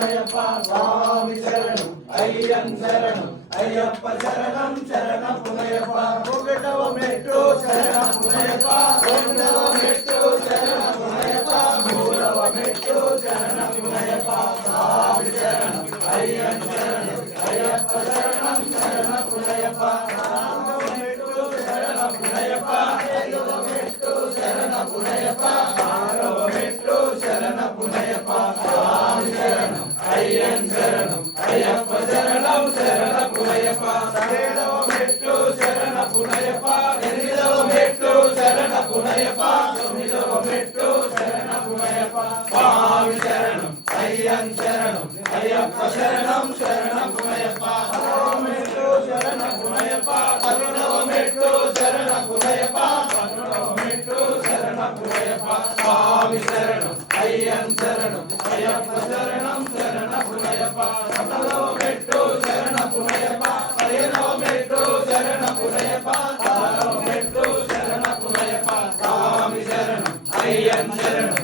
పునయప్ప స్వామి శరణం అయ్యన్ శరణం అయ్యప్ప శరణం శరణ పునయప్ప ఒకటవ మెట్టు శరణ పునయప్ప రెండవ మెట్టు శరణ పునయప్ప మూడవ మెట్టు శరణ పునయప్ప స్వామి శరణం అయ్యన్ శరణం అయ్యప్ప శరణం శరణ పునయప్ప నాలుగవ మెట్టు శరణ పునయప్ప ఐదవ మెట్టు శరణ పునయప్ప ఆరవ మెట్టు శరణ పునయప్ప స్వామి శరణం అయ్యన్ శరణం అయ్యప్ప శరణం శరణ పునయప్ప ఏడవ మెట్టు శరణ పునయప్ప ఎనిమిదవ మెట్టు శరణ పునయప్ప తొమ్మిదవ మెట్టు శరణ పునయప్ప స్వామి శరణం అయ్యన్ శరణం అయ్యప్ప శరణం శరణ పునయప్ప పదవ మెట్టు శరణ పునయప్ప పదకొండవ మెట్టు శరణ పునయప్ప పదకొండవ మెట్టు శరణ పునయప్ప స్వామి శరణం అయ్యన్ శరణం అయ్యప్ప శరణం శరణ పునయప్ప పదవ మెట్టు శరణ పునయప్ప పదిహేనవ మెట్టు శరణ పునయప్ప పదవ మెట్టు శరణ పునయప్ప స్వామి శరణం అయ్యన్ శరణం